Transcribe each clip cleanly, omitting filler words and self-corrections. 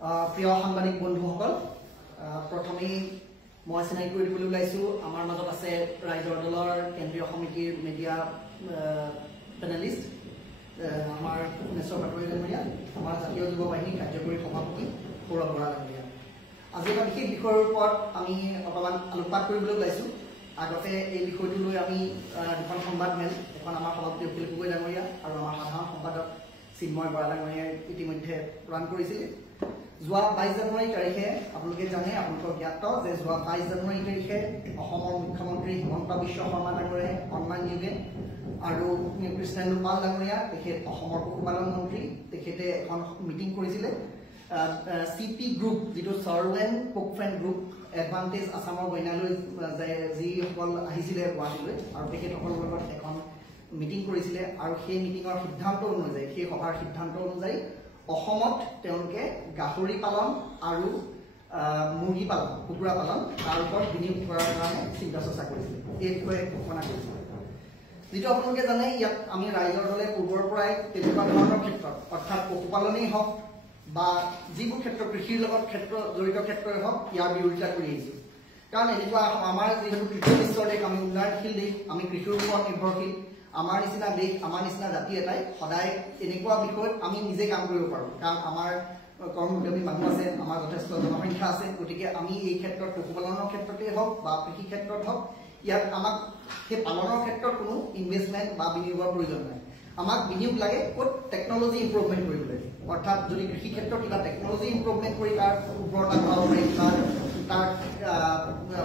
প্ৰিয় সাংবাদিক বন্ধুসকল প্ৰথমেই মই চিনাকি কৰি দিবলৈ ওলাইছোঁ আমাৰ মাজত আছে ৰাইজৰ দলৰ কেন্দ্ৰীয় সমিতিৰ মিডিয়া পেনেলিষ্ট আমাৰ নেশ্বৰ বাতৰি ডাঙৰীয়া আমাৰ জাতীয় যুৱ বাহিনী কাৰ্যকৰী সভাপতি সৌৰভ বৰা ডাঙৰীয়া আজি এটা বিশেষ বিষয়ৰ ওপৰত আমি অকণমান আলোকপাত কৰিবলৈ ওলাইছোঁ আগতে এই বিষয়টো লৈ আমি দুখন সংবাদ মেল এখন আমাৰ সভাপতি অখিল গগৈ ডাঙৰীয়া আৰু আমাৰ সাধাৰণ সম্পাদক চিন্ময় বৰা ডাঙৰীয়াই ইতিমধ্যে প্ৰদান কৰিছিল যোৱা 22 জানুৱাৰী তাৰিখে আপোনালোকে জানে আপোনালোকৰ জ্ঞাত যে যোৱা 22 জানুৱাৰী তাৰিখে অসমৰ মুখ্যমন্ত্ৰী হিমন্ত বিশ্ব শৰ্মা ডাঙৰীয়াই অনলাইন যোগে আৰু কৃষ্ণেন্দু পাল ডাঙৰীয়া তেখেত অসমৰ পশুপালন মন্ত্ৰী তেখেতে এখন মিটিং কৰিছিলে CP গ্ৰুপ যেটো সাৰ্ভেন পোকফেন গ্ৰুপ এডভান্টেজ আসামৰ বইনালৈ যিসকল আহিছিলে গুৱাহাটীলৈ আৰু তেখেতসকলৰ লগত এখন মিটিং কৰিছিলে আৰু সেই মিটিঙৰ সিদ্ধান্ত অনুযায়ী সেই সভাৰ সিদ্ধান্ত অনুযায়ী অসমত তেওঁলোকে গাহৰি পালন আৰু মুৰ্গী পালন কুকুৰা পালন তাৰ ওপৰত বিনিয়োগ কৰাৰ কাৰণে চিন্তা চৰ্চা কৰিছিল এই বিষয়ে ঘোষণা কৰিছিল যেটো আপোনালোকে জানে ইয়াত আমি ৰাইজৰ দলে পূৰ্বৰ পৰাই তেনেকুৱা ধৰণৰ ক্ষেত্ৰত অৰ্থাৎ পশুপালনেই হওক বা যিবোৰ ক্ষেত্ৰ কৃষিৰ লগত জড়িত ক্ষেত্ৰই হওক ইয়াৰ বিৰোধিতা কৰি আহিছোঁ কাৰণ এনেকুৱা আমাৰ যিহেতু কৃষি বিশ্বৰ দেশ আমি উন্নয়নশীল দেশ আমি কৃষিৰ ওপৰত নিৰ্ভৰশীল আমাৰ নিচিনা দেশ আমাৰ নিচিনা জাতি এটাই সদায় এনেকুৱা বিষয়ত আমি নিজে কাম কৰিব পাৰোঁ কাৰণ আমাৰ কৰ্মোদ্যমী মানুহ আছে আমাৰ যথেষ্ট জনসংখ্যা আছে গতিকে আমি এই ক্ষেত্ৰত পশুপালনৰ ক্ষেত্ৰতেই হওক বা কৃষি ক্ষেত্ৰত হওক ইয়াত আমাক সেই পালনৰ ক্ষেত্ৰত কোনো ইনভেষ্টমেণ্ট বা বিনিয়োগৰ প্ৰয়োজন নাই আমাক বিনিয়োগ লাগে ক'ত টেকন'লজি ইম্প্ৰুভমেণ্ট কৰিবলৈ অৰ্থাৎ যদি কৃষি ক্ষেত্ৰত কিবা টেকন'লজি ইম্প্ৰুভমেণ্ট কৰি তাৰ উৰ্বৰতা বঢ়াব পাৰি তাৰ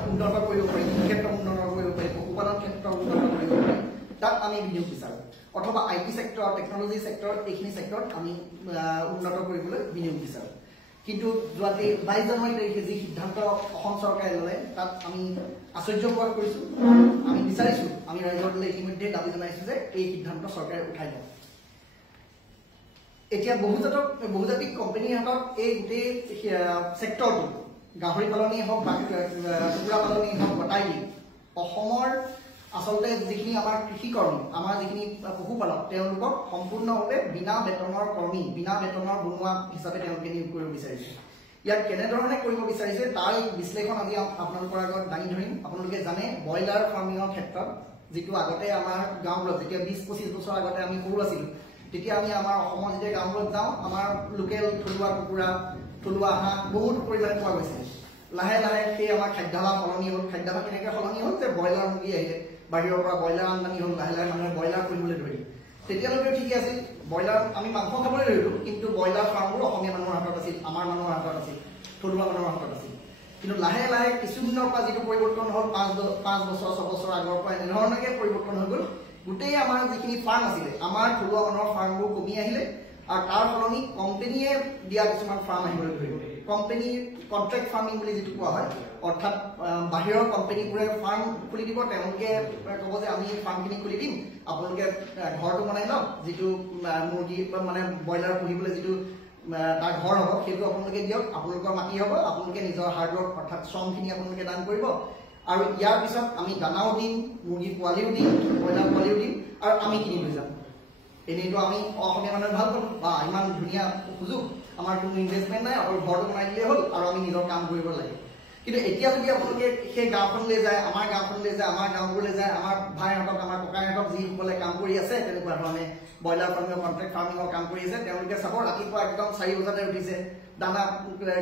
উন্নত কৰিব পাৰি কৃষি ক্ষেত্ৰ উন্নত কৰিব পাৰি পশুপালন ক্ষেত্ৰ উন্নত কৰিব পাৰি তাত আমি বিনিয়োগ বিচাৰোঁ অথবা IT সেক্টৰ টেকন'লজি সেক্টৰ এইখিনি সেক্টৰত আমি উন্নত কৰিবলৈ বিনিয়োগ বিচাৰোঁ কিন্তু যোৱা 22 জানুৱাৰী তাৰিখে যি সিদ্ধান্ত অসম চৰকাৰে ল'লে তাত আমি আশ্চৰ্য প্ৰকাশ কৰিছোঁ আমি বিচাৰিছোঁ আমি ৰাইজৰ দলে ইতিমধ্যে দাবী জনাইছোঁ যে এই সিদ্ধান্ত চৰকাৰে উঠাই লওক এতিয়া বহুজাতিক কোম্পানীৰ হাতত এই গোটেই সেক্টৰটো গাহৰি পালনেই হওক বা কুকুৰা পালনেই হওক গতাই দি অসমৰ আচলতে যিখিনি আমাৰ কৃষিকৰ্মী আমাৰ যিখিনি পশুপালক তেওঁলোকক সম্পূৰ্ণভাৱে বিনা বেতনৰ কৰ্মী বিনা বেতনৰ বনোৱা হিচাপে তেওঁলোকে নিয়োগ কৰিব বিচাৰিছে ইয়াক কেনেধৰণে কৰিব বিচাৰিছে তাৰ বিশ্লেষণ আজি আপোনালোকৰ আগত দাঙি ধৰিম আপোনালোকে জানে ব্ৰইলাৰ ফাৰ্মিঙৰ ক্ষেত্ৰত যিটো আগতে আমাৰ গাঁওবোৰত যেতিয়া 20-25 বছৰ আগতে আমি সৰু আছিলোঁ তেতিয়া আমি আমাৰ অসমৰ যেতিয়া গাঁওবোৰত যাওঁ আমাৰ লোকেল থলুৱা কুকুৰা থলুৱা হাঁহ বহুত পৰিমাণে পোৱা গৈছে লাহে লাহে সেই আমাৰ খাদ্যাভাস সলনি হ'ল খাদ্যাভাস কেনেকৈ সলনি হ'ল যে ব্ৰইলাৰ মুৰ্গী আহিলে বাহিৰৰ পৰা ব্ৰইলাৰ আমদানি হ'ল লাহে লাহে মানুহে ব্ৰইলাৰ পুহিবলৈ ধৰিলে তেতিয়ালৈকে ঠিকে আছিল ব্ৰইলাৰ আমি মাংস খাবলৈ ধৰিলোঁ কিন্তু ব্ৰইলাৰ ফাৰ্মবোৰ অসমীয়া মানুহৰ হাতত আছিল আমাৰ মানুহৰ হাতত আছিল থলুৱা মানুহৰ হাতত আছিল কিন্তু লাহে লাহে কিছুদিনৰ পৰা যিটো পৰিৱৰ্তন হ'ল 5 বছৰ 6 বছৰ আগৰ পৰা এনেধৰণেকৈ পৰিৱৰ্তন হৈ গ'ল গোটেই আমাৰ যিখিনি ফাৰ্ম আছিলে আমাৰ থলুৱা মানুহৰ ফাৰ্মবোৰ কমি আহিলে আৰু তাৰ সলনি কোম্পানীয়ে দিয়া কিছুমান ফাৰ্ম আহিবলৈ ধৰিলে কোম্পানী কন্ট্ৰেক্ট ফাৰ্মিং বুলি যিটো কোৱা হয় অৰ্থাৎ বাহিৰৰ কোম্পানীবোৰে ফাৰ্ম খুলি দিব তেওঁলোকে ক'ব যে আমি ফাৰ্মখিনি খুলি দিম আপোনালোকে ঘৰটো বনাই লওক যিটো মুৰ্গী মানে ব্ৰইলাৰ পুহিবলৈ যিটো তাৰ ঘৰ হ'ব সেইটো আপোনালোকে দিয়ক আপোনালোকৰ মাটি হ'ব আপোনালোকে নিজৰ হাৰ্ডৱৰ্ক অৰ্থাৎ শ্ৰমখিনি আপোনালোকে দান কৰিব আৰু ইয়াৰ পিছত আমি দানাও দিম মুৰ্গী পোৱালিও দিম ব্ৰইলাৰ পোৱালিও দিম আৰু আমি কিনি লৈ যাম এনেইতো আমি অসমীয়া মানুহে ভাল পালোঁ বা ইমান ধুনীয়া সুযোগ আমাৰ কোনো ইনভেষ্টমেণ্ট নাই আৰু ঘৰটো বনাই দিলেই হ'ল আৰু আমি নিজৰ কাম কৰিব লাগে কিন্তু এতিয়া যদি আপোনালোকে সেই গাঁওখনলৈ যায় আমাৰ গাঁওখনলৈ যায় আমাৰ গাঁওবোৰলৈ যায় আমাৰ ভাইহঁতক আমাৰ ককাইহঁতক যিসকলে কাম কৰি আছে তেনেকুৱা ধৰণে ব্ৰইলাৰ ফাৰ্মিঙৰ কন্ট্ৰেক্ট ফাৰ্মিঙৰ কাম কৰি আছে তেওঁলোকে চাব ৰাতিপুৱা একদম 4 বজাতে উঠিছে দানা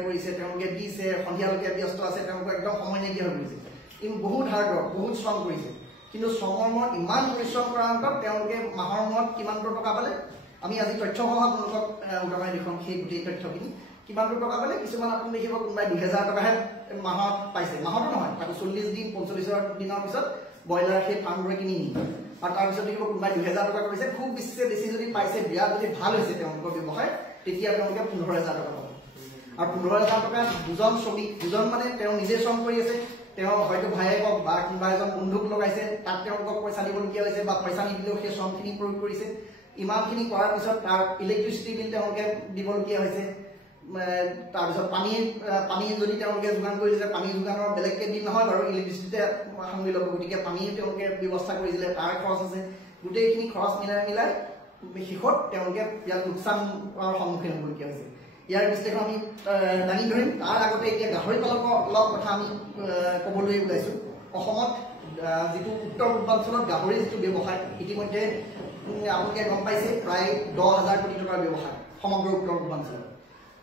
কৰিছে তেওঁলোকে দিছে সন্ধিয়ালৈকে ব্যস্ত আছে তেওঁলোকে একদম সময় নিদিয়া হৈ গৈছে কিন্তু বহুত হাৰ্ডৱৰ্ক বহুত শ্ৰম কৰিছে কিন্তু শ্ৰমৰ মূৰত ইমান পৰিশ্ৰম কৰাৰ অন্তত তেওঁলোকে মাহৰ মূৰত কিমানটো টকা পালে আমি আজি তথ্যসহ আপোনালোকক উদঙাই দেখুৱাম সেই গোটেই তথ্যখিনি কিমানটো টকা পালে কিছুমান আপুনি দেখিব কোনোবাই 2000 টকাহে মাহত পাইছে মাহতো নহয় তাকো 40 দিন 45 দিনৰ পিছত ব্ৰইলাৰ সেই ফাৰ্মবোৰে কিনি নি আৰু তাৰপিছত দেখিব কোনোবাই 2000 টকা কৰিছে খুব বেছি যদি পাইছে বিৰাট যদি ভাল হৈছে তেওঁলোকৰ ব্যৱসায় তেতিয়া তেওঁলোকে 15000 টকা পাব আৰু 15000 টকা দুজন শ্ৰমিক দুজন মানে তেওঁ নিজে শ্ৰম কৰি আছে তেওঁ হয়তো ভাইয়েকক বা কোনোবা এজন বন্ধুক লগাইছে তাত তেওঁলোকক পইচা দিবলগীয়া হৈছে বা পইচা নিদিলেও সেই শ্ৰমখিনি প্ৰয়োগ কৰিছে ইমানখিনি কৰাৰ পিছত তাৰ ইলেক্ট্ৰিচিটি বিল তেওঁলোকে দিবলগীয়া হৈছে তাৰপিছত পানী যদি তেওঁলোকে যোগান কৰি দিছে পানী যোগানৰ বেলেগকৈ দিন নহয় বাৰু ইলেক্ট্ৰিচিটিতে সামৰি ল'ব গতিকে পানী তেওঁলোকে ব্যৱস্থা কৰি দিলে তাৰ খৰচ আছে গোটেইখিনি খৰচ মিলাই শেষত তেওঁলোকে ইয়াত লোকচানৰ সন্মুখীন হ'বলগীয়া হৈছে ইয়াৰ বিশ্লেষণ আমি দাঙি ধৰিম। তাৰ আগতে এতিয়া গাহৰি পালকৰ কথা আমি ক'বলৈ ওলাইছোঁ। অসমত যিটো উত্তৰ পূৰ্বাঞ্চলত গাহৰি যিটো ব্যৱসায় ইতিমধ্যে আপোনালোকে গম পাইছে, প্ৰায় 10,000 কোটি টকাৰ ব্যৱসায় সমগ্ৰ উত্তৰ পূৰ্বাঞ্চলত।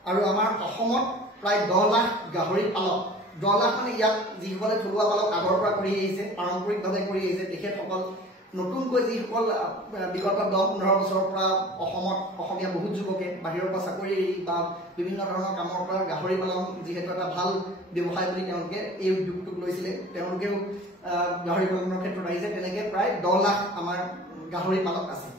আৰু আমাৰ অসমত প্ৰায় 10 লাখ গাহৰি পালক, 10 লাখ মানে ইয়াত যিসকলে থলুৱা পালক আগৰ পৰা কৰি আহিছে, পাৰম্পৰিকভাৱে কৰি আহিছে, তেখেতসকল নতুনকৈ যিসকল বিগত 10-15 বছৰৰ পৰা অসমত অসমীয়া বহুত যুৱকে বাহিৰৰ পৰা চাকৰি এৰি বা বিভিন্ন ধৰণৰ কামৰ পৰা গাহৰি পালন যিহেতু এটা ভাল ব্যৱসায় বুলি তেওঁলোকে এই উদ্যোগটোক লৈছিলে, তেওঁলোকেও গাহৰি পালনৰ ক্ষেত্ৰত আহিছে। তেনেকৈ প্ৰায় 10 লাখ আমাৰ গাহৰি পালক আছে।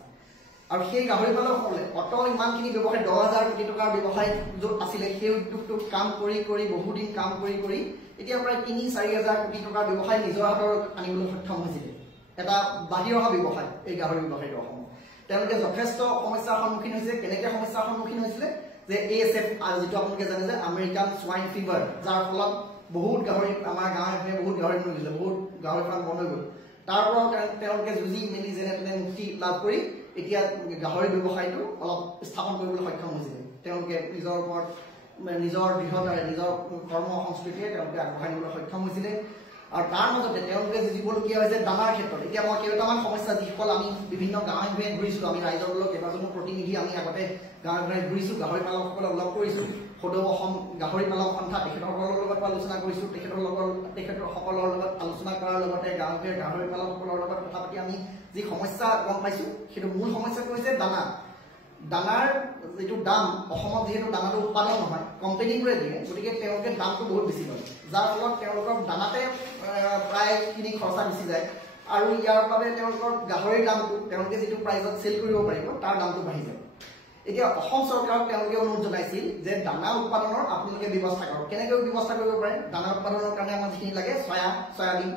আৰু সেই গাহৰি পালকসকলে অটল ইমানখিনি ব্যৱসায় 10,000 কোটি টকাৰ ব্যৱসায় য'ত আছিলে, সেই উদ্যোগটোত কাম কৰি কৰি বহুদিন কাম কৰি কৰি এতিয়া প্ৰায় 3-4 হাজাৰ কোটি টকাৰ ব্যৱসায় নিজৰ হাতত আনিবলৈ সক্ষম হৈছিলে। এটা বাঢ়ি অহা ব্যৱসায় এই গাহৰি ব্যৱসায়টো অসমত। তেওঁলোকে যথেষ্ট সমস্যাৰ সন্মুখীন হৈছে। কেনেকৈ সমস্যাৰ সন্মুখীন হৈছিলে যে ASF যিটো আপোনালোকে জানে যে আমেৰিকান সোৱাইন ফিভাৰ, যাৰ ফলত বহুত গাহৰি আমাৰ গাঁৱে বহুত গাহৰি মৰি গৈছিলে, বহুত গাহৰি ফাৰ্ম বন্ধ হৈ গ'ল। তাৰ পৰাও তেওঁলোকে যুঁজি মেলি যেনে তেনে মুক্তি লাভ কৰি এতিয়া গাহৰি ব্যৱসায়টো অলপ স্থাপন কৰিবলৈ সক্ষম হৈছিলে। তেওঁলোকে নিজৰ ওপৰত নিজৰ দৃঢ়তাৰে নিজৰ কৰ্ম সংস্কৃতিয়ে তেওঁলোকে আগবঢ়াই নিবলৈ সক্ষম হৈছিলে। আৰু তাৰ মাজতে তেওঁলোকে যুঁজিবলগীয়া হৈছে দানাৰ ক্ষেত্ৰত। এতিয়া মই কেইটামান সমস্যা যিসকল আমি বিভিন্ন গাঁৱে ভূঞে ঘূৰিছোঁ, আমি ৰাইজৰ দলৰ কেইবাজনো প্ৰতিনিধি আমি আগতে গাঁৱে ভূঞে ঘূৰিছোঁ, গাহৰি পালকসকলক লগ কৰিছোঁ। সদৌ অসম গাহৰি পালক সন্থা তেখেতসকলৰ লগত আলোচনা কৰিছোঁ। তেখেতসকলৰ লগত আলোচনা কৰাৰ লগতে গাঁৱে গাহৰি পালকসকলৰ লগত কথা পাতি আমি যি সমস্যা গম পাইছোঁ, সেইটো মূল সমস্যাটো হৈছে দানা। দানাৰ যিটো দাম, অসমত যিহেতু দানাটো উৎপাদন নহয়, কোম্পানীবোৰে দিয়ে, গতিকে তেওঁলোকে দামটো বহুত বেছি লয়, যাৰ ফলত তেওঁলোকৰ দানাতে প্ৰায়খিনি খৰচা বেছি যায়। আৰু ইয়াৰ বাবে তেওঁলোকৰ গাহৰিৰ দামটো তেওঁলোকে যিটো প্ৰাইজত চেল কৰিব পাৰিব তাৰ দামটো বাঢ়ি যায়। এতিয়া অসম চৰকাৰক তেওঁলোকে অনুৰোধ জনাইছিল যে দানা উৎপাদনৰ আপোনালোকে ব্যৱস্থা কৰক। কেনেকৈ ব্যৱস্থা কৰিব পাৰে? দানা উৎপাদনৰ কাৰণে আমাৰ যিখিনি লাগে চয়াবিন,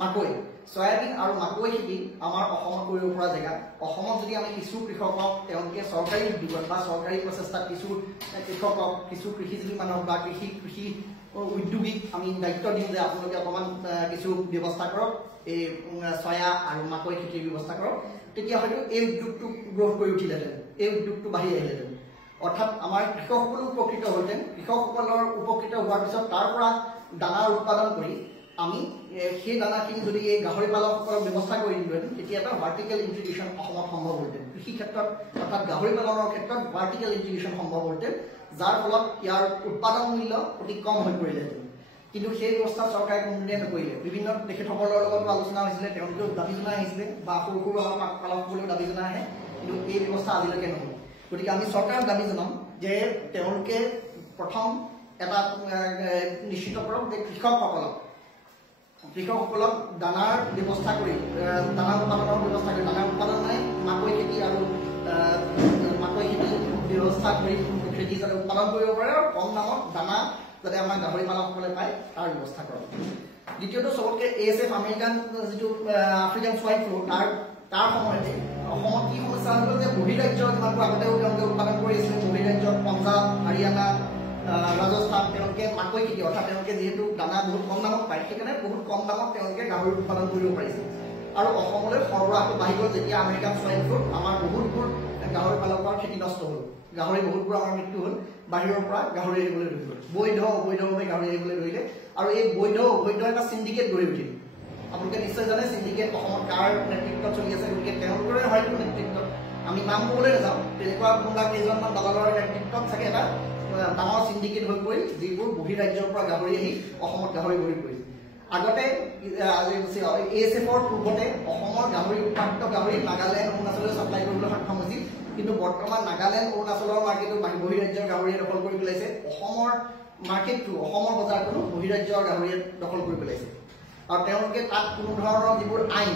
মাকৈ, চয়াবিন আৰু মাকৈ খেতি আমাৰ অসমত কৰিব পৰা জেগা। অসমত যদি আমি কিছু কৃষকক তেওঁলোকে চৰকাৰী উদ্যোগত বা চৰকাৰী প্ৰচেষ্টাত কিছু কৃষকক, কিছু কৃষিজীৱী মানুহক বা কৃষি উদ্যোগীক আমি দায়িত্ব দিওঁ যে আপোনালোকে অকণমান কিছু ব্যৱস্থা কৰক, এই চয়া আৰু মাকৈ খেতিৰ ব্যৱস্থা কৰক, তেতিয়া হয়তো এই উদ্যোগটো গ্ৰ'থ কৰি উঠিলেহেঁতেন, এই উদ্যোগটো বাঢ়ি আহিলেহেঁতেন। অৰ্থাৎ আমাৰ কৃষকসকলো উপকৃত হ'লহেঁতেন। কৃষকসকলৰ উপকৃত হোৱাৰ পিছত তাৰ পৰা দানাৰ উৎপাদন কৰি আমি সেই দানাখিনি যদি এই গাহৰি পালকসকলক ব্যৱস্থা কৰি দিলোহেঁতেন, তেতিয়া এটা ভাৰ্টিকেল ইণ্টিগ্ৰেশ্যন অসমত সম্ভৱ হ'লহেঁতেন। কৃষি ক্ষেত্ৰত অৰ্থাৎ গাহৰি পালনৰ ক্ষেত্ৰত ভাৰ্টিকেল ইণ্টিগ্ৰেশ্যন সম্ভৱ হ'লহেঁতেন, যাৰ ফলত ইয়াৰ উৎপাদন মূল্য অতি কম হৈ পৰিলেহেঁতেন। কিন্তু সেই ব্যৱস্থা চৰকাৰে কোনোদিনে নকৰিলে। বিভিন্ন তেখেতসকলৰ লগতো আলোচনা হৈছিলে, তেওঁলোকেও দাবী জনাই আহিছিলে বা সৰু সৰু পালকসকলেও দাবী জনাই আহে, কিন্তু এই ব্যৱস্থা আজিলৈকে নহ'ল। গতিকে আমি চৰকাৰক দাবী জনাম যে তেওঁলোকে প্ৰথম এটা নিশ্চিত কৰক যে কৃষকসকলক দানাৰ ব্যৱস্থা কৰি, দানা উৎপাদনৰ ব্যৱস্থা কৰি, দানা উৎপাদন মানে মাকৈ খেতি আৰু মাকৈ খেতি ব্যৱস্থা কৰি খেতি যাতে উৎপাদন কৰিব পাৰে আৰু কম দামত দানা যাতে আমাৰ গাহৰি পালকসকলে পায় তাৰ ব্যৱস্থা কৰক। দ্বিতীয়টো চবতকৈ ASF আমেৰিকান যিটো আফ্ৰিকান সোৱাইন ফ্লু, তাৰ সময়তে অসমত কি সমস্যা হৈ গ'ল যে বহিৰাজ্যৰ যিমানবোৰ আগতেও তেওঁলোকে উৎপাদন কৰি আছিলে, বহিৰাজ্যত পঞ্জাৱ, হাৰিয়ানা, ৰাজস্থান, তেওঁলোকে মাকৈ খেতি, অৰ্থাৎ তেওঁলোকে যিহেতু দানা বহুত কম দামত পায়, সেইকাৰণে বহুত কম দামত তেওঁলোকে গাহৰি উৎপাদন কৰিব পাৰিছে। আৰু অসমলৈ সৰবৰাহটো বাঢ়ি গ'ল যেতিয়া আমেৰিকান সোৱাইন ফ্লুত আমাৰ বহুতবোৰ গাহৰি পালকৰ খেতি নষ্ট হ'ল, গাহৰি বহুতবোৰ আমাৰ মৃত্যু হ'ল, বাহিৰৰ পৰা গাহৰি আহিবলৈ ধৰিলে, অবৈধভাৱে গাহৰি আহিবলৈ ধৰিলে। আৰু এই অবৈধ এটা চিণ্ডিকেট গঢ়ি উঠিল। আপোনালোকে নিশ্চয় জানে চিণ্ডিকেট অসমত কাৰ নেতৃত্বত চলি আছে, গতিকে তেওঁলোকৰে হয়তো নেতৃত্বত, আমি নাম ক'বলৈ নাযাওঁ, তেনেকুৱা কোনোবা কেইজনমান দালালৰ নেতৃত্বত চাগে এটা ডাঙৰ চিণ্ডিকেট হৈ পৰিল, যিবোৰ বহিৰাজ্যৰ পৰা গাহৰি আহি অসমত গাহৰি ভৰি পৰিল। আগতে ASFৰ পূৰ্বতে অসমৰ গাহৰি উৎপাদিত গাহৰি নাগালেণ্ড, অৰুণাচললৈ ছাপ্লাই কৰিবলৈ সক্ষম হৈছিল, কিন্তু বৰ্তমান নাগালেণ্ড, অৰুণাচলৰ মাৰ্কেটো বহিৰাজ্যৰ গাহৰিয়ে দখল কৰি পেলাইছে। অসমৰ মাৰ্কেটটো, অসমৰ বজাৰখনো বহিৰাজ্যৰ গাহৰিয়ে দখল কৰি পেলাইছে। আৰু তেওঁলোকে তাত কোনো ধৰণৰ যিবোৰ আইন,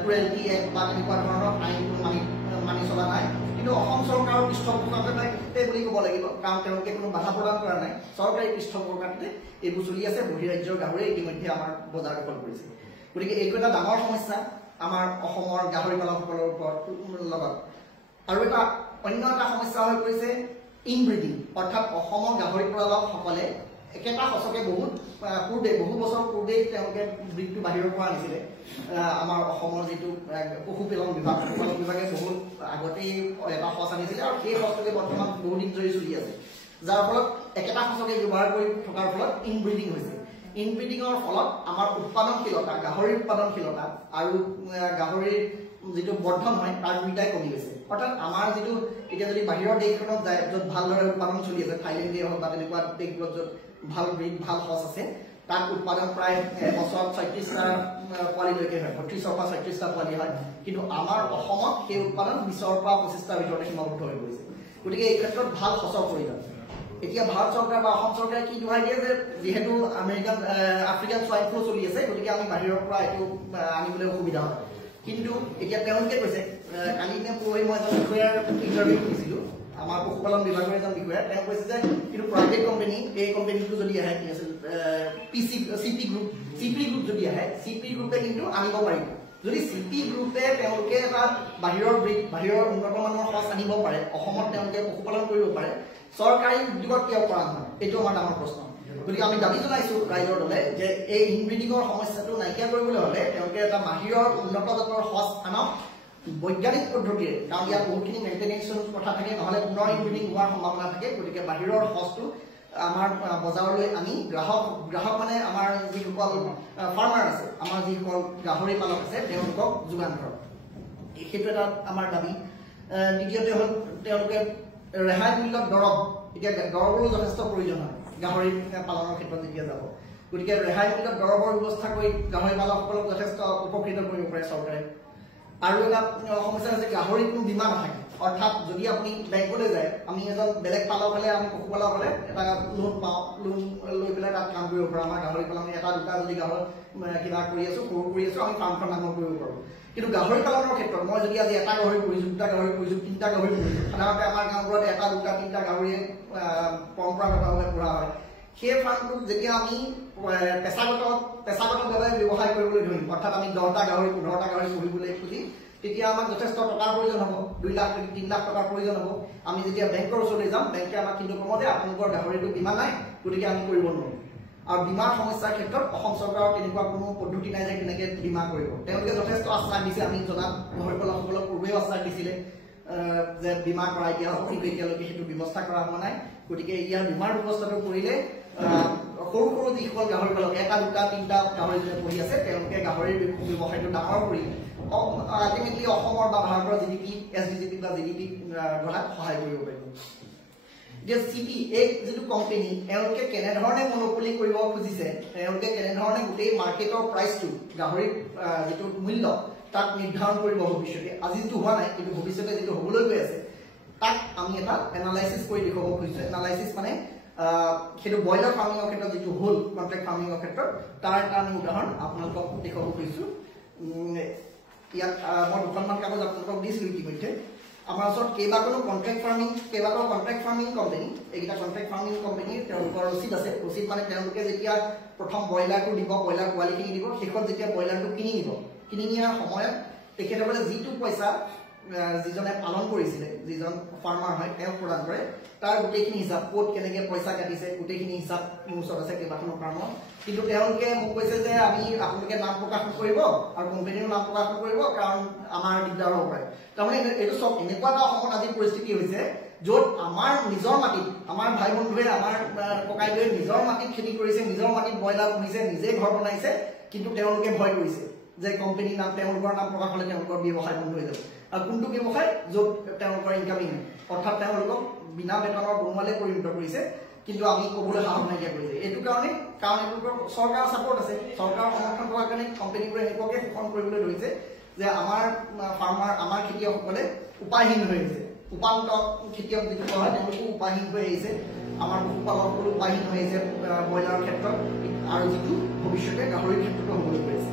ক্ৰুৱেল্টি এক্ট বা তেনেকুৱা ধৰণৰ আইন মানি চলা নাই। কিন্তু অসম চৰকাৰৰ পৃষ্ঠপোষকতাতে বুলি ক'ব লাগিব, কাৰণ তেওঁলোকে কোনো বাধা প্ৰদান কৰা নাই। চৰকাৰী পৃষ্ঠপোষকতাতে এইবোৰ চলি আছে। বহিৰাজ্যৰ গাহৰিয়ে ইতিমধ্যে আমাৰ বজাৰ দখল কৰিছে। গতিকে এইটো এটা ডাঙৰ সমস্যা আমাৰ অসমৰ গাহৰি পালকসকলৰ লগত। আৰু অন্য এটা সমস্যা হৈ পৰিছে ইনব্ৰিডিং, অৰ্থাৎ অসমৰ গাহৰি পালকসকলে একেটা সঁচকে বহুত পূৰ্বে বহু বছৰ পূৰ্বে তেওঁলোকে ব্ৰিডটো বাহিৰৰ পৰা আনিছিলে আমাৰ অসমৰ যিটো পশুপালন বিভাগে বহুত আগতেই এটা সঁচ আনিছিলে আৰু সেই সঁচটোকে বৰ্তমান বহুদিন ধৰি চলি আছে যাৰ ফলত একেটা সঁচকে ব্যৱহাৰ কৰি থকাৰ ফলত ইনব্ৰিডিং হৈছে ইনব্ৰিডিঙৰ ফলত আমাৰ উৎপাদনশীলতা গাহৰিৰ উৎপাদনশীলতা আৰু গাহৰিৰ যিটো বৰ্ধন হয় তাৰ দুইটাই কমি গৈছে অৰ্থাৎ আমাৰ যিটো এতিয়া যদি বাহিৰৰ দেশখনত যায় য'ত ভালদৰে উৎপাদন চলি আছে থাইলেণ্ডে হওক বা তেনেকুৱা দেশবোৰত য'ত ভাল ব্ৰিড ভাল সঁচ আছে তাত উৎপাদন প্ৰায় বছৰত 36টা পোৱালিলৈকে হয় 32ৰ পৰা 36টা পোৱালি হয় কিন্তু আমাৰ অসমত সেই উৎপাদন 20ৰ পৰা 25টাৰ ভিতৰতে সীমাবদ্ধ হৈ পৰিছে গতিকে এই ক্ষেত্ৰত ভাল সঁচৰ প্ৰয়োজন এতিয়া ভাৰত চৰকাৰ বা অসম চৰকাৰে কি দোহাই দিয়ে যে যেহেতু আফ্ৰিকান সোয়াইন ফ্লু চলি আছে গতিকে আমি বাহিৰৰ পৰা এইটো আনিবলৈ অসুবিধা হয় কিন্তু এতিয়া তেওঁলোকে কৈছে কালি নে পৰহি মই এজন বিষয়াৰ ইণ্টাৰভিউ দিছিলোঁ আমাৰ পশুপালন বিভাগৰ এজন বিষয়া তেওঁ কৈছে যে কিন্তু প্ৰাইভেট কোম্পানী এই কোম্পানীটো যদি আহে কি আছিল চিপি গ্ৰুপ যদি আহে চিপি গ্ৰুপে কিন্তু আনিব পাৰিব যদি চিপি গ্ৰুপে তেওঁলোকে এটা বাহিৰৰ উন্নত মানৰ সঁচ আনিব পাৰে অসমত তেওঁলোকে পশুপালন কৰিব পাৰে চৰকাৰী উদ্যোগত কিয় কৰা নহয় এইটো আমাৰ ডাঙৰ প্ৰশ্ন গতিকে আমি দাবী জনাইছো ৰাইজৰ দলে যে এই ইনব্ৰিডিঙৰ সমস্যাটো নাইকিয়া কৰিবলৈ হ'লে তেওঁলোকে এটা বাহিৰৰ উন্নত জাতৰ সঁচ আনক বৈজ্ঞানিক পদ্ধতিৰে কাৰণ ইয়াত বহুতখিনি মেইনটেনেন্সৰ কথা থাকে নহ'লে পুনৰ ইনব্ৰিডিং হোৱাৰ সম্ভাৱনা থাকে গতিকে বাহিৰৰ সঁচটো আমাৰ বজাৰলৈ আনি গ্ৰাহক মানে আমাৰ যিসকল ফাৰ্মাৰ আছে আমাৰ যিসকল গাহৰি পালক আছে তেওঁলোকক যোগান ধৰক সেইটো এটা আমাৰ দাবী দ্বিতীয়তে হ'ল তেওঁলোকে ৰেহাই মূল্যত দৰৱ এতিয়া দৰৱৰো যথেষ্ট প্ৰয়োজন হয় গাহৰি পালনৰ ক্ষেত্ৰত যেতিয়া যাব গতিকে ৰেহাই মূল্যত দৰৱৰ ব্যৱস্থা কৰি গাহৰি পালকসকলক যথেষ্ট উপকৃত কৰিব পাৰে চৰকাৰে আৰু এটা সমস্যা হৈছে গাহৰিৰ কোনো বীমা নাথাকে অৰ্থাৎ যদি আপুনি বেংকলৈ যায় আমি এজন বেলেগ পালক হ'লে আমি পশুপালক হ'লে এটা লোন পাওঁ লোন লৈ পেলাই তাত কাম কৰিব পাৰোঁ আমাৰ গাহৰি পালন এটা দুটা যদি গাহৰি কিবা কৰি আছোঁ সৰু কৰি আছোঁ আমি ফাৰ্মখন ডাঙৰ কৰিব পাৰোঁ কিন্তু গাহৰি পালনৰ ক্ষেত্ৰত মই যদি আজি এটা গাহৰি কৰিছোঁ দুটা গাহৰি কৰিছোঁ তিনিটা গাহৰি কৰিছোঁ সাধাৰণতে আমাৰ গাঁওবোৰত এটা দুটা তিনিটা গাহৰিয়ে পৰম্পৰাগতভাৱে পোহা হয় সেই ফাৰ্মটোক যেতিয়া আমি পেছাগতভাৱে ব্যৱসায় কৰিবলৈ ধৰিম অৰ্থাৎ আমি 10টা গাহৰি 15টা গাহৰি পুহিবলৈ খুজি তেতিয়া আমাক যথেষ্ট টকাৰ প্ৰয়োজন হ'ব 2 লাখ 3 লাখ টকাৰ প্ৰয়োজন হ'ব আমি যেতিয়া বেংকৰ ওচৰলৈ যাম বেংকে আমাক কিন্তু ক'ব যে আপোনালোকৰ গাহৰিটো বীমা নাই গতিকে আমি কৰিব নোৱাৰোঁ আৰু বীমাৰ সমস্যাৰ ক্ষেত্ৰত অসম চৰকাৰৰ তেনেকুৱা কোনো পদ্ধতি নাই যে কেনেকৈ বীমা কৰিব তেওঁলোকে যথেষ্ট আশ্বাস দিছে আমি জনাত গাহৰি পালকসকলক পূৰ্বেও আশ্বাস দিছিলে যে বীমা কৰাই দিয়া হ'ব কিন্তু এতিয়ালৈকে সেইটো ব্যৱস্থা কৰা হোৱা নাই গতিকে ইয়াৰ বীমাৰ ব্যৱস্থাটো কৰিলে সৰু সৰু যিসকল গাহৰি পালক এটা দুটা তিনিটা গাহৰি যদি পুহি আছে তেওঁলোকে গাহৰিৰ ব্যৱসায়টো ডাঙৰ কৰি আল্টিমেটলি অসমৰ বা ভাৰতৰ জিডিপি এছডিজিপি বা জিডিপি গঢ়াত সহায় কৰিব পাৰিব এতিয়া চিপি এই যিটো কোম্পানী এওঁলোকে কেনেধৰণে মনোপলি কৰিব খুজিছে এওঁলোকে কেনেধৰণে গোটেই মাৰ্কেটৰ প্ৰাইচটো গাহৰিৰ যিটো মূল্য তাক নিৰ্ধাৰণ কৰিব ভৱিষ্যতে আজিতো হোৱা নাই কিন্তু ভৱিষ্যতে যিটো হ'বলৈ গৈ আছে তাক আমি এটা এনালাইচিছ কৰি দেখুৱাব খুজিছোঁ এনালাইচিছ মানে সেইটো ব্ৰইলাৰ ফাৰ্মিঙৰ ক্ষেত্ৰত যিটো হ'ল কণ্ট্ৰেক্ট ফাৰ্মিঙৰ ক্ষেত্ৰত তাৰ এটা আমি উদাহৰণ আপোনালোকক দেখুৱাব খুজিছোঁ ইয়াত মই দুখনমান কাগজ আপোনালোকক দিছিলোঁ ইতিমধ্যে আমাৰ ওচৰত কেইবাটাও কণ্ট্ৰেক্ট ফাৰ্মিং কোম্পানী এইকেইটা কণ্ট্ৰেক্ট ফাৰ্মিং কোম্পানীৰ তেওঁলোকৰ ৰচিদ আছে ৰচিদ মানে তেওঁলোকে যেতিয়া প্ৰথম ব্ৰইলাৰটো দিব ব্ৰইলাৰ পোৱালিখিনি দিব শেষত যেতিয়া ব্ৰইলাৰটো কিনি নিয়াৰ সময়ত তেখেতসকলে যিটো পইচা যিজনে পালন কৰিছিলে যিজন ফাৰ্মাৰ হয় তেওঁক প্ৰদান কৰে তাৰ গোটেইখিনি হিচাপ ক'ত কেনেকৈ পইচা কাটিছে গোটেইখিনি হিচাপ মোৰ ওচৰত আছে কেইবাখনো ফাৰ্মৰ কিন্তু তেওঁলোকে মোক কৈছে যে আমি আপোনালোকে নাম প্ৰকাশ নকৰিব আৰু কোম্পানীৰো নাম প্ৰকাশ নকৰিব কাৰণ আমাৰ দিগদাৰ হ'ব পাৰে তাৰমানে এইটো চব এনেকুৱা এটা অসমত আজি পৰিস্থিতি হৈছে য'ত আমাৰ নিজৰ মাটিত আমাৰ ভাই বন্ধুৱে আমাৰ ককাইদেৱে নিজৰ মাটিত খেতি কৰিছে নিজৰ মাটিত ব্ৰইলাৰ পুহিছে নিজে ঘৰ বনাইছে কিন্তু তেওঁলোকে ভয় কৰিছে যে কোম্পানীৰ নাম তেওঁলোকৰ নাম প্ৰকাশ হ'লে তেওঁলোকৰ ব্যৱসায় বন্ধ হৈ যাব আৰু কোনটো ব্যৱসায় য'ত তেওঁলোকৰ ইনকামিং অৰ্থাৎ তেওঁলোকক বিনা বেতনৰ বনোৱালে পৰিণত কৰিছে কিন্তু আমি ক'বলৈ সাহস নাইকিয়া কৰিছে এইটো কাৰণ এইটোৰ চৰকাৰৰ ছাপোৰ্ট আছে চৰকাৰৰ সমৰ্থন কৰাৰ কাৰণে কোম্পানীবোৰে এনেকুৱাকৈ শোষণ কৰিবলৈ ধৰিছে যে আমাৰ ফাৰ্মাৰ আমাৰ খেতিয়কসকলে উপায়হীন হৈ আহিছে উপান্ত খেতিয়ক যিটো কোৱা হয় তেওঁলোকো উপায়হীন হৈ আহিছে আমাৰ পশুপালকসকলো উপায়হীন হৈ আহিছে ব্ৰইলাৰৰ ক্ষেত্ৰত আৰু যিটো ভৱিষ্যতে গাহৰিৰ ক্ষেত্ৰতো হ'বলৈ গৈ আছে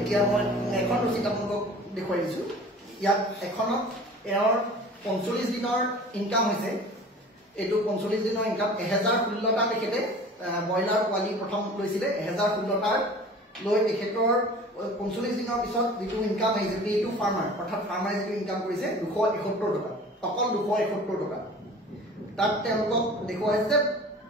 এতিয়া মই এখন ৰচিদ আপোনালোকক দেখুৱাই দিছোঁ ইয়াত এখনত এওঁৰ 45 দিনৰ ইনকাম হৈছে এইটো 45 দিনৰ ইনকাম 1016টা তেখেতে ব্ৰইলাৰ পোৱালি প্ৰথম লৈছিলে 1016টাৰ লৈ তেখেতৰ 45 দিনৰ পিছত যিটো ইনকাম আহিছে এইটো ফাৰ্মাৰ অৰ্থাৎ ফাৰ্মাৰে যিটো ইনকাম কৰিছে 271 টকা অকল 271 টকা তাত তেওঁলোকক দেখুৱাইছে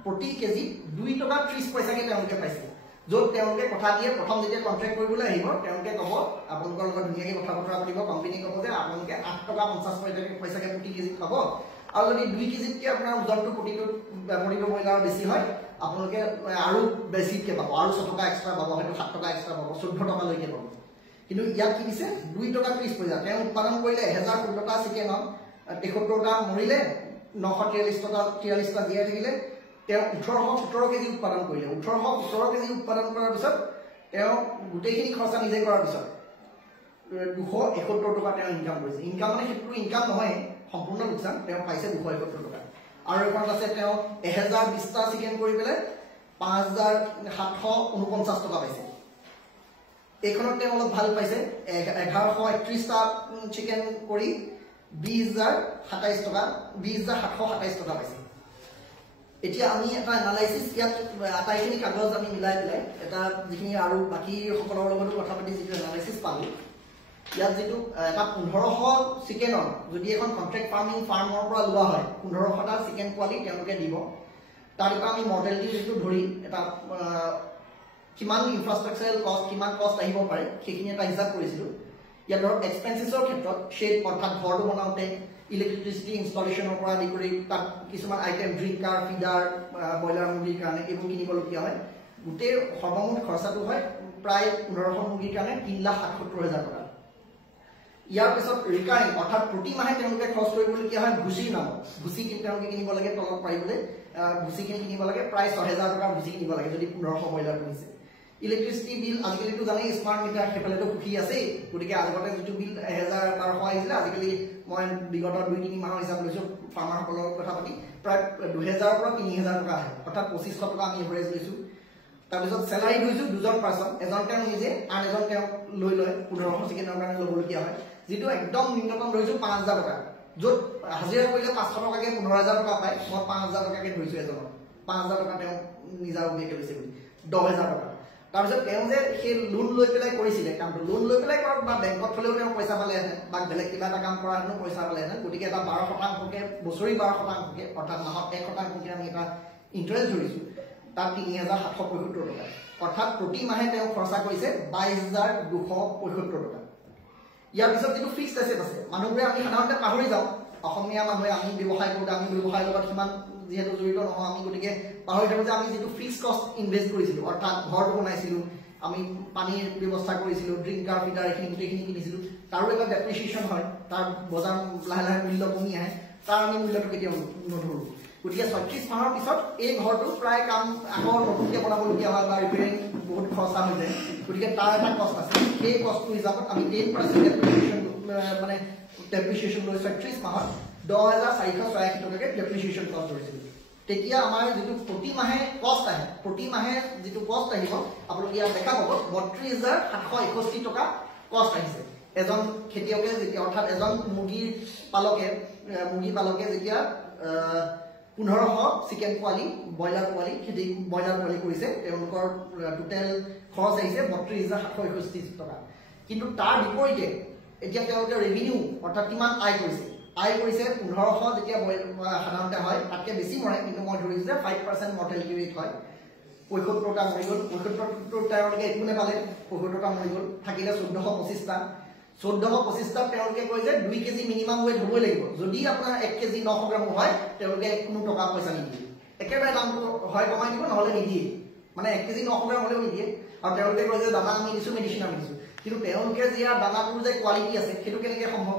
প্ৰতি কেজি 2 টকা 30 পইচাকে তেওঁলোকে পাইছে য'ত তেওঁলোকে কথা দিয়ে প্ৰথম যেতিয়া কন্ট্ৰাক্ট কৰিবলৈ আহিব তেওঁলোকে ক'ব আপোনালোকৰ লগত ধুনীয়াকৈ কথা বতৰা পাতিব কোম্পানী ক'ব যে আপোনালোকে 8 টকা 50 পইচাকে প্ৰতি কেজি পাব আৰু যদি 2 কেজিতকৈ আপোনাৰ ওজনটো প্ৰতিটো ব্ৰইলাৰ বেছি হয় আপোনালোকে আৰু বেছিকৈ পাব আৰু 6 টকা এক্সট্ৰা পাব হয়তো 7 টকা এক্সট্ৰা পাব 14 টকালৈকে পাব কিন্তু ইয়াত কি দিছে 2 টকা 30 পইচা তেওঁ উৎপাদন কৰিলে 1016টা চিকেনত 73টা মৰিলে 943টা জীয়াই থাকিলে তেওঁ 1817 কেজি উৎপাদন কৰিলে 1817 কেজি উৎপাদন কৰাৰ পিছত তেওঁ গোটেইখিনি খৰচা নিজে কৰাৰ পিছত 271 টকা তেওঁ ইনকাম কৰিছে ইনকাম মানে সেইটো ইনকাম নহয় সম্পূৰ্ণ লোকচান তেওঁ পাইছে 271 টকা আৰু এখন আছে তেওঁ 1020টা চিকেন কৰি পেলাই 5749 টকা পাইছে এইখনত তেওঁ অলপ ভাল পাইছে 1131টা চিকেন কৰি 20027 টকা 20727 টকা পাইছে এতিয়া আমি এটা এনালাইসিস ইয়াত আটাইখিনি কাগজ আমি মিলাই পেলাই এটা যিখিনি আৰু বাকি সকলৰ লগত কথা পাতি যিটো এনালাইসিস পালো ইয়াত যেটো এটা 1500 চিকেনৰ যদি এখন কন্ট্ৰাক্ট ফাৰ্মৰ পৰা লোৱা হয় 1500টা চিকেন কোৱালিটি তেওঁলোকে দিব তাৰ পৰা আমি মডেলটি যেটো ধৰি এটা কিমান ইনফ্ৰাষ্ট্ৰাকচাৰাল কষ্ট কিমান কষ্ট আহিব পাৰে সেইখিনি এটা হিসাব কৰিছিলো ইয়াত ধৰক এক্সপেন্সেছৰ ক্ষেত্ৰত শেড অৰ্থাৎ ঘৰটো বনাওতে ইলেক্ট্ৰিচিটি ইনষ্টলেশনৰ পৰা আদি কৰি তাত কিছুমান আইটেম ড্ৰিংকাৰ ফিডাৰ বয়লাৰ মুৰ্গীৰ কাৰণে এইবোৰ কিনিবলগীয়া হয় গোটেই সৰ্বমুঠ খৰচাটো হয় প্ৰায় 1500 মুৰ্গীৰ কাৰণে 3,77,000 টকা ইয়াৰ পিছত ৰিকাৰিং অৰ্থাৎ প্ৰতি মাহে তেওঁলোকে খৰচ কৰিবলগীয়া হয় ভুচিৰ নাম ভুচি তেওঁলোকে কিনিব লাগে তলক পাৰিবলৈ ভুচি কিনিব লাগে প্ৰায় 6,000 টকা ভুচি কিনিব লাগে যদি 1500 বয়লাৰ কিনিছে ইলেক্ট্ৰিচিটি বিল আজিকালিতো জানেই স্মাৰ্ট মিটাৰ সেফালেতো সুখী আছে গতিকে আগতে যেটো বিল 1000 আহিছিল আজিকালি মই বিগত 2-3 মাহৰ হিচাপ লৈছো ফাৰ্মাৰসকলৰ কথা পাতি প্ৰায় 2000 পৰা 3000 টকা আহে অৰ্থাৎ 2500 টকা আমি এভাৰেজ লৈছো তাৰ পিছত স্যালাৰি লৈছো দুজন পাৰসন এজন তেওঁ নিজে আন এজন তেওঁ লৈ 1500 চিকেনৰ কাৰণে ল'বলগীয়া হয় যেটো একদম নিম্নতম লৈছো 5000 টকা য'ত হাজিৰা কৰিলে 500 টকাকে 15000 টকা পায় মই 5000 টকাকে ধৰিছো এজনৰ 5000 টকা তেওঁ নিজা উদ্যোগে লৈছে 10000 টকা তাৰ পিছত তেওঁ যে সেই লোন লৈ পেলাই কৰিছিলে কামটো লোন লৈ পেলাই কৰক বা বেংকত থলেও তেওঁ পইচা পালে হেতেন বা বেলেগ কিবা এটা কাম কৰা হেতেন পইচা পালে হেতেন গতিকে এটা 12%কে বছৰি 12%কে অৰ্থাৎ মাহত 1%কে আমি এটা ইন্টাৰেষ্ট ধৰিছো তাত 3,775 টকা অৰ্থাৎ প্ৰতি মাহে তেওঁ খৰচা কৰিছে 22,275 টকা ইয়াৰ পিছত যেটো ফিক্সড এসেট আছে মানুহবোৰে আমি সাধাৰণতে পাহৰি যাওঁ অসমীয়া মানুহে আমি ব্যৱসায় কৰোঁ আমি ব্যৱসায়ৰ লগত কিমান যেহেতু জড়িত নহয় আমি গতিকে পাহৰি থাকোঁ যে আমি যেটো ফিক্সড কষ্ট ইনভেস্ট কৰিছিলো অৰ্থাৎ ঘৰটো বনাইছিলো আমি পানীৰ ব্যৱস্থা কৰিছিলো ড্ৰিংকাৰ ফিডাৰ এখিনি গোটেইখিনি কিনিছিলো তাৰো এটা ডেপ্ৰিচিয়েচন হয় তাৰ বজাৰ লাহে লাহে মূল্য কমি আহে তাৰ আমি মূল্যটো কেতিয়াও নধৰো গতিকে 36 মাহৰ পিছত এই ঘৰটো প্ৰায় কাম আকৌ নতুনকৈ বনাবলগীয়া হয় বা ৰিপেয়াৰিং বহুত খৰচা হৈ যায় গতিকে তাৰ এটা কষ্ট আছে সেই কষ্টটো হিচাপত আমি 10% মানে ডেপ্ৰিচিয়েচন লৈ 36 মাহত 10,486 টকাকে ডেপ্ৰিচিয়েচন কষ্ট ধৰিছিল তেতিয়া আমাৰ যেটো প্ৰতি মাহে কষ্ট আহে প্ৰতি মাহে যেটো কষ্ট আহিব আপোনালোকে ইয়াত দেখা পাব 32,761 টকা কষ্ট আহিছে এজন খেতিয়কে যেতিয়া অৰ্থাৎ এজন মুৰ্গী পালকে যেতিয়া 1500 চিকেন পোৱালি বয়লাৰ পোৱালি খেতি বয়লাৰ পোৱালি কৰিছে তেওঁলোকৰ টোটাল খৰচ আহিছে 32,761 টকা কিন্তু তাৰ বিপৰীতে এতিয়া তেওঁলোকে ৰেভিনিউ অৰ্থাৎ কিমান আয় কৰিছে 1500 যেতিয়া সাধাৰণতে হয় তাতকে বেছি মৰে কিন্তু মই ধৰিছো যে 5% মৰ্টেলিটি ৰেট হয় 75 টা মৰি গ'ল 75 তেওঁলোকে একো নেপালে 75 টা মৰি গ'ল থাকিলে 1425 টা তেওঁলোকে কয় যে 2 কেজি মিনিমাম ওয়েট হ'বই লাগিব যদি আপোনাৰ 1 কেজি 900 গ্ৰাম হয় তেওঁলোকে কোনো টকা পইচা নিদিয়ে একেবাৰে দামটো হয় কমাই দিব নহলে নিদিয়ে মানে 1 কেজি 900 গ্ৰাম হ'লেও নিদিয়ে আৰু তেওঁলোকে কয় যে দানা আমি দিছো মেডিচিন আমি দিছো কিন্তু তেওঁলোকে যে দানাটোৰ যে কোৱালিটি আছে সেইটো কেনেকৈ সম্ভৱ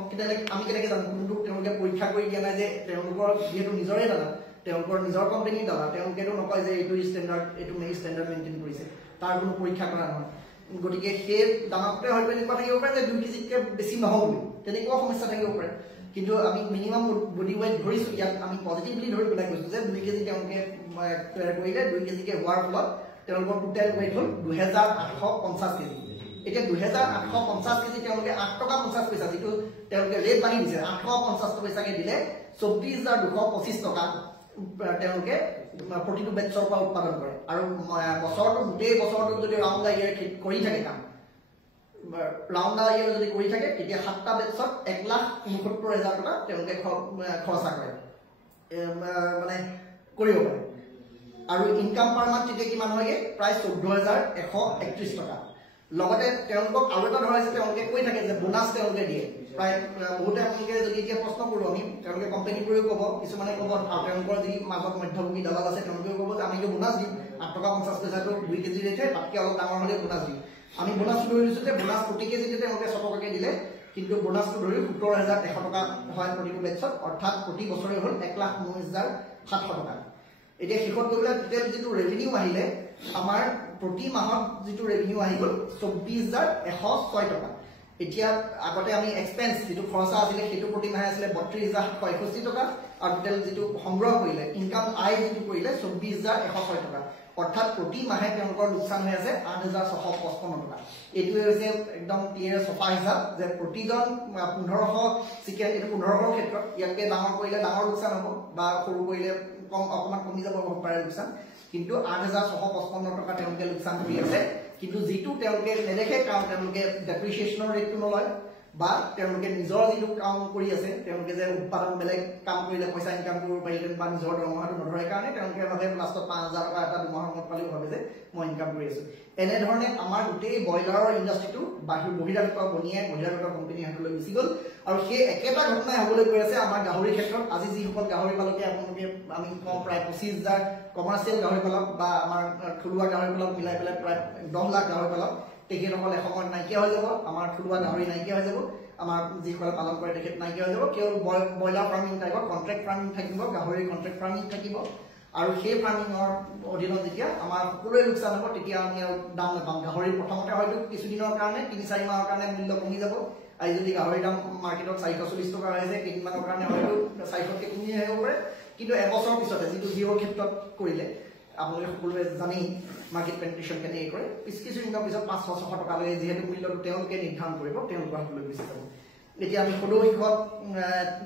আমি কেনেকৈ জানো কোনটো তেওঁলোকে পৰীক্ষা কৰি দিয়া নাই যে তেওঁলোকৰ যেহেতু নিজৰে দানা তেওঁলোকৰ নিজৰ কোম্পানীৰ দানা তেওঁলোকেতো নকয় যে এইটো ষ্টেণ্ডাৰ্ড এইটো মেৰি ষ্টেণ্ডাৰ্ড মেইনটেইন কৰিছে তাৰ কোনো পৰীক্ষা কৰা নহয় গতিকে সেই দানাটোতে হয়তো এনেকুৱা থাকিব পাৰে যে 2 কেজিতকৈ বেছি নহ'ব তেনেকুৱা সমস্যা থাকিব পাৰে কিন্তু আমি মিনিমাম বডি ওয়েট ধৰিছো ইয়াত আমি পজিটিভলি ধৰি পেলাই কৈছো যে 2 কেজি তেওঁলোকে তৈয়াৰ কৰিলে 2 কেজিকে হোৱাৰ ফলত তেওঁলোকৰ টোটেল ওয়েট হ'ল 2,850 কেজি এতিয়া 2,850 কেজি তেওঁলোকে 8 টকা 50 পইচা যেটো তেওঁলোকে ৰেট বানি দিছে 850 পইচাকে দিলে 24,225 টকা তেওঁলোকে প্ৰতিটো বেচৰ পৰা উৎপাদন কৰে আৰু বছৰটো গোটেই বছৰটো যদি ৰাউণ্ড ইয়াৰ কৰি থাকে কাম ৰাউণ্ড ইয়াৰ যদি কৰি থাকে তেতিয়া 7টা বেচত 1,69,000 টকা তেওঁলোকে খৰচা কৰে মানে কৰিব পাৰে আৰু ইনকাম পাৰ মান্থ তেতিয়া কিমান হয়গে প্ৰায় 14131 টকা লগতে তেওঁলোকক আৰু এটা ধৰা হৈছে তেওঁলোকে কৈ থাকে যে বোনাছ তেওঁলোকে দিয়ে প্ৰায় বহুতে আপোনালোকে যদি এতিয়া প্ৰশ্ন কৰোঁ আমি তেওঁলোকে কোম্পানীবোৰেও ক'ব কিছুমানে ক'ব তেওঁলোকৰ যি মাজত মধ্যভোগী দালাল আছে তেওঁলোকেও ক'ব যে আমি বোনাছ দিম 8 টকা 50 পইচাটো 2 কেজি ৰেটে তাতকৈ অলপ ডাঙৰ হ'লে বোনাছ দিম আমি বোনাছ ধৰি দিছোঁ যে বোনাছ প্ৰতি কেজিতে তেওঁলোকে 6 টকাকৈ দিলে কিন্তু বোনাছটো ধৰি 17100 টকা হয় প্ৰতিটো বেটছত অৰ্থাৎ প্ৰতি বছৰে হ'ল 1,19,700 টকা এতিয়া শেষত গৈ পেলাই টোটেল যিটো ৰেভিনিউ আহিলে আমাৰ প্ৰতি মাহত যিটো ৰেভিনিউ আহি গ'ল 24,106 টকা এতিয়া আগতে আমি এক্সপেন্স যিটো খৰচা আছিলে সেইটো প্ৰতি মাহে আছিলে 32,761 টকা আৰু টোটেল যিটো সংগ্ৰহ কৰিলে ইনকাম আয় যিটো কৰিলে 24,106 টকা অৰ্থাৎ প্ৰতি মাহে তেওঁলোকৰ লোকচান হৈ আছে 8,655 টকা এইটোৱে হৈছে একদম ক্লিয়াৰ সফা হিচাপ যে প্ৰতিজন 1500 চিকেন এইটো 1500 ক্ষেত্ৰত ইয়াতকৈ ডাঙৰ কৰিলে ডাঙৰ লোকচান হ'ব বা সৰু কৰিলে কম অকণমান কমি যাব পাৰে লোকচান কিন্তু 8,655 টকা তেওঁলোকে লোকচান কৰি আছে কিন্তু যেটো তেওঁলোকে নেদেখে কাৰণ তেওঁলোকে ডেপ্ৰিচিয়েচনৰ ৰেটটো নলয় বা তেওঁলোকে নিজৰ যিটো কাম কৰি আছে তেওঁলোকে যে উৎপাদন বেলেগ কাম কৰিলে পইচা ইনকাম কৰিব পাৰিলে বা নিজৰ দৰমহাটো নধৰে কাৰণে তেওঁলোকে ভাবে লাষ্টত 5,000 টকা এটা দুমাহৰ মূৰত পালেও ভাবে যে মই ইনকাম কৰি আছো এনেধৰণে আমাৰ গোটেই ব্ৰইলাৰৰ ইণ্ডাষ্ট্ৰিটো বহিৰাগত বনিয়াই বহিৰাগত কোম্পানীৰ হাতলৈ গুচি গ'ল আৰু সেই একেটা ঘটনাই হ'বলৈ গৈ আছে আমাৰ গাহৰিৰ ক্ষেত্ৰত আজি যিসকল গাহৰি পালকে আপোনালোকে আমি কওঁ প্ৰায় 25,000 কমাৰ্চিয়েল গাহৰি পালক বা আমাৰ থলুৱা গাহৰি পালক মিলাই পেলাই প্ৰায় 10 লাখ গাহৰি পালক তেখেতসকল এসময়ত নাইকিয়া হৈ যাব আমাৰ থলুৱা গাহৰি নাইকিয়া হৈ যাব আমাৰ যিসকলে পালন কৰে তেখেত নাইকিয়া হৈ যাব কেৱল ব্ৰইলাৰ ফাৰ্মিং টাইপৰ কণ্ট্ৰেক্ট ফাৰ্মিং থাকিব গাহৰি কণ্ট্ৰেক্ট ফাৰ্মিং থাকিব আৰু সেই ফাৰ্মিঙৰ অধীনত যেতিয়া আমাৰ সকলোৱে লোকচান হ'ব তেতিয়া আমি আৰু দাম নাপাম গাহৰি প্ৰথমতে হয়তো কিছুদিনৰ কাৰণে 3-4 মাহৰ কাৰণে মূল্য কমি যাব আজি যদি গাহৰিৰ দাম মাৰ্কেটত 440 টকা হৈ আছে কেইদিনমানৰ কাৰণে হয়তো 400কৈ কমি আহিব পাৰে কিন্তু এবছৰৰ পিছতে যিটো জিৰ' ক্ষেত্ৰত কৰিলে আপোনালোকে সকলোৱে জানেই মাৰ্কেট পেনিট্ৰেশ্যন কেনেকৈ কৰে কিছুদিনৰ পিছত 500-600 টকালৈ যিহেতু মূল্যটো তেওঁলোকে নিৰ্ধাৰণ কৰিব তেওঁলোকৰ হাতলৈ গুচি যাব এতিয়া আমি সদৌ শেষত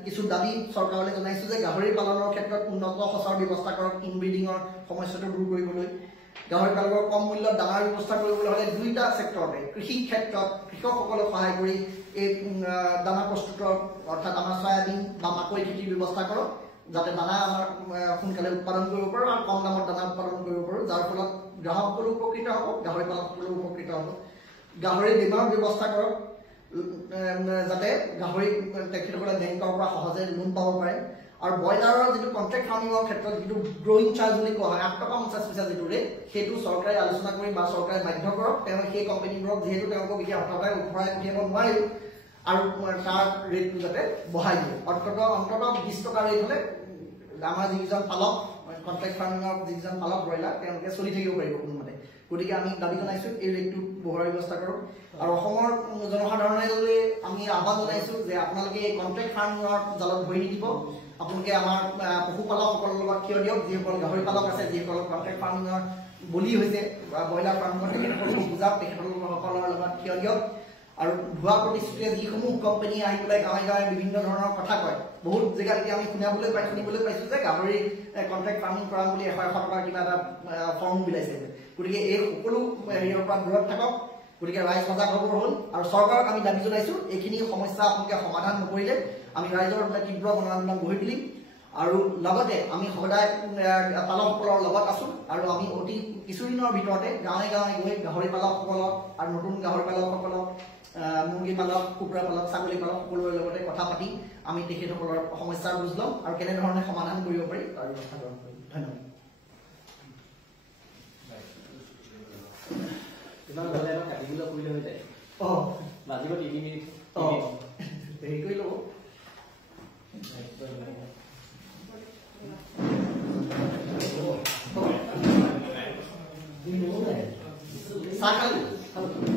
কিছু দাবী চৰকাৰলৈ জনাইছোঁ যে গাহৰি পালনৰ ক্ষেত্ৰত উন্নত সঁচৰ ব্যৱস্থা কৰক ইনব্ৰিডিঙৰ সমস্যাটো দূৰ কৰিবলৈ গাহৰি পালকৰ কম মূল্যত দানাৰ ব্যৱস্থা কৰিবলৈ হ'লে দুইটা ছেক্টৰতে কৃষি ক্ষেত্ৰত কৃষকসকলক সহায় কৰি এই দানা প্ৰস্তুতৰ অৰ্থাৎ আমাৰ চয়াবিন বা মাকৈ খেতিৰ ব্যৱস্থা কৰক যাতে দানা আমাৰ সোনকালে উৎপাদন কৰিব পাৰোঁ আৰু কম দামত দানা উৎপাদন কৰিব পাৰোঁ যাৰ ফলত গ্ৰাহকসকলো উপকৃত হ'ব গাহৰি পালকসকলো উপকৃত হ'ব গাহৰি বীমাৰ ব্যৱস্থা কৰক যাতে গাহৰি তেখেতসকলে বেংকৰ পৰা সহজে লোন পাব পাৰে আৰু ব্ৰইলাৰৰ যিটো কণ্ট্ৰেক্ট ফাৰ্মিঙৰ ক্ষেত্ৰত যিটো গ্ৰ'য়িং চাৰ্জ বুলি কোৱা হয় 8 টকা 50 পইচা যিটো ৰেট সেইটো চৰকাৰে আলোচনা কৰি বা চৰকাৰে বাধ্য কৰক তেওঁ সেই কোম্পানীবোৰক যিহেতু তেওঁলোকক এতিয়া হঠাতে উঠৰাই পঠিয়াব নোৱাৰিব আৰু তাৰ ৰেটটো যাতে বঢ়াই দিয়ে অন্ততঃ 20 টকা ৰেট হ'লে আমাৰ যিজন পালক কণ্ট্ৰেক্ট ফাৰ্মিঙৰ যিজন পালক ব্ৰইলাৰ তেওঁলোকে চলি থাকিব পাৰিব কোনোমতে গতিকে আমি দাবী জনাইছোঁ এই ৰেটটো বঢ়োৱাৰ ব্যৱস্থা কৰক আৰু অসমৰ জনসাধাৰণলৈ আমি আহ্বান জনাইছোঁ যে আপোনালোকে এই কণ্ট্ৰেক্ট ফাৰ্মিঙৰ জালত ভৰি নিদিব আপোনালোকে আমাৰ পশুপালকসকলৰ লগত থিয় দিয়ক যিসকল গাহৰি পালক আছে যিসকল কণ্ট্ৰেক্ট ফাৰ্মিঙৰ বলি হৈছে বা ব্ৰইলাৰ ফাৰ্মিঙৰ তেখেতসকলক বুজাওক তেখেতসকলৰ লগত থিয় দিয়ক আৰু ভুৱা প্ৰতিশ্ৰুতিৰে যিসমূহ কোম্পানী আহি পেলাই গাঁৱে গাঁৱে বিভিন্ন ধৰণৰ কথা কয় বহুত জেগাত এতিয়া আমি শুনিবলৈ পাইছোঁ যে গাহৰি কণ্ট্ৰেক্ট ফাৰ্মিং কৰা বুলি 100 টকাৰ কিবা এটা ফৰ্ম বিলাইছে গতিকে এই সকলো হেৰিয়ৰ পৰা দূৰত থাকক গতিকে ৰাইজ সজাগ হ'ব হ'ল আৰু চৰকাৰক আমি দাবী জনাইছোঁ এইখিনি সমস্যা আপোনালোকে সমাধান নকৰিলে আমি ৰাইজৰ তীব্ৰ গণ আন্দোলন গঢ়ি তুলিম আৰু লগতে আমি সদায় পালকসকলৰ লগত আছোঁ আৰু আমি অতি কিছুদিনৰ ভিতৰতে গাঁৱে গাঁৱে গৈ গাহৰি পালকসকলক আৰু নতুন গাহৰি পালকসকলক মুৰ্গী পালক কুকুৰা পালক ছাগলী পালক সকলোৰে লগতে কথা পাতি আমি তেখেতসকলৰ সমস্যাৰ বুজ ল'ম আৰু কেনেধৰণে সমাধান কৰিব পাৰি তাৰ ব্যৱস্থা গ্ৰহণ কৰিম ধন্যবাদ ইমান ভালে কাটিবলৈ কৰিলে হৈ যায় বাজিব 3 মিনিট হেৰি কৰি ল'ব চাহ খালোঁ